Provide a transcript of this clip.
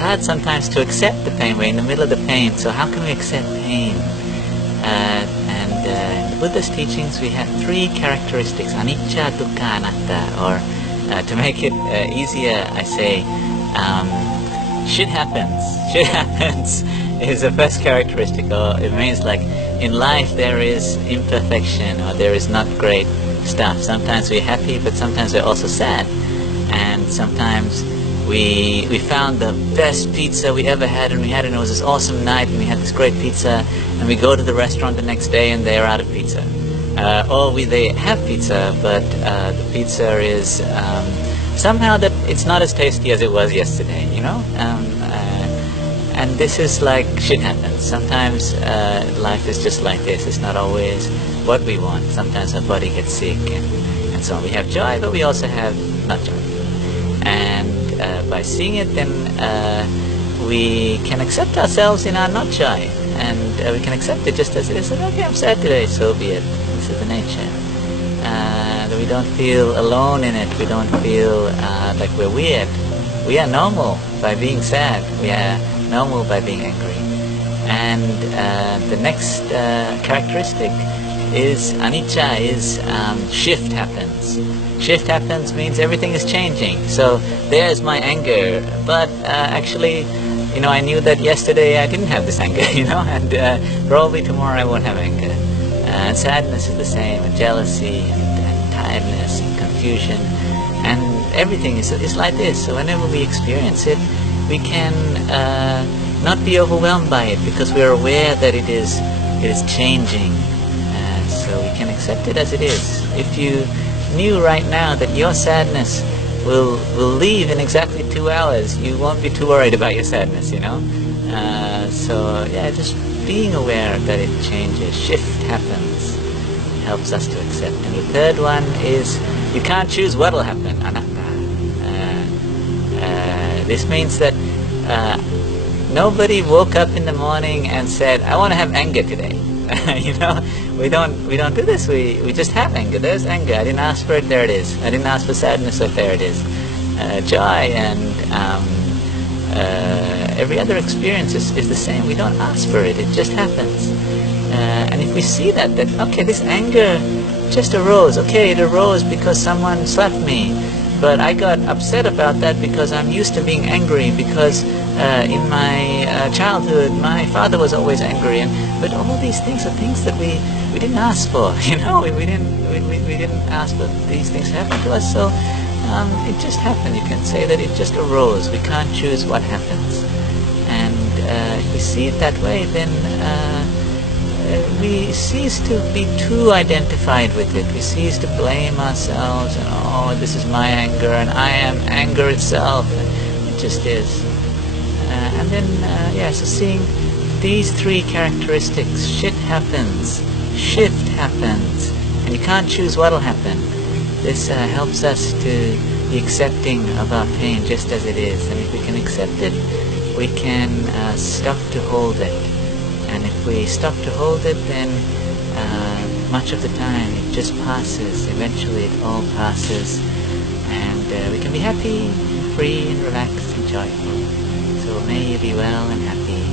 hard sometimes to accept the pain. We're in the middle of the pain, so how can we accept pain? In the Buddhist teachings we have three characteristics: anicca, dukkha, anatta. Or to make it easier, I say shit happens. Shit happens is the first characteristic. Or it means like in life there is imperfection, or there is not great stuff. Sometimes we're happy, but sometimes we're also sad. And sometimes we found the best pizza we ever had, and we had it, and it was this awesome night, and we had this great pizza, and we go to the restaurant the next day and they're out of pizza. Or they have pizza, but the pizza is somehow that it's not as tasty as it was yesterday, you know? And this is like shit happens. Sometimes life is just like this. It's not always what we want. Sometimes our body gets sick and so on. We have joy, but we also have not joy. And by seeing it, then we can accept ourselves in our not joy, and we can accept it just as it is. Okay, I'm sad today, so be it. This is the nature. We don't feel alone in it. We don't feel like we're weird. We are normal by being sad. We are normal by being angry. And the next characteristic is anicca, is shift happens. Shift happens means everything is changing. So there's my anger, but actually, you know, I knew that yesterday I didn't have this anger, you know, and probably tomorrow I won't have anger. And sadness is the same, and jealousy, and tiredness, and confusion, and everything is like this. So whenever we experience it, we can not be overwhelmed by it, because we are aware that it is changing. So we can accept it as it is. If you knew right now that your sadness will leave in exactly 2 hours, you won't be too worried about your sadness, you know. So yeah, just being aware that it changes, shift happens, helps us to accept. And the third one is you can't choose what will happen, anatta. This means that nobody woke up in the morning and said, I want to have anger today. You know, we don't do this. We just have anger. There's anger. I didn't ask for it. There it is. I didn't ask for sadness. So there it is. Joy and every other experience is the same. We don't ask for it. It just happens. And if we see that okay, this anger just arose. Okay, it arose because someone slapped me, but I got upset about that because I'm used to being angry, because in my childhood my father was always angry, but all these things are things that we didn't ask for, you know. We didn't ask for these things to happen to us, so it just happened. You can say that it just arose. We can't choose what happens, and if we see it that way, then we cease to be too identified with it. We cease to blame ourselves and, oh, this is my anger and I am anger itself, and it just is. And then so seeing these three characteristics: shit happens, shift happens, and you can't choose what'll happen. This helps us to be accepting of our pain just as it is, and if we can accept it, we can stop to hold it. And if we stop to hold it, then much of the time it just passes. Eventually it all passes, and we can be happy, free, and relaxed and joyful. So may you be well and happy.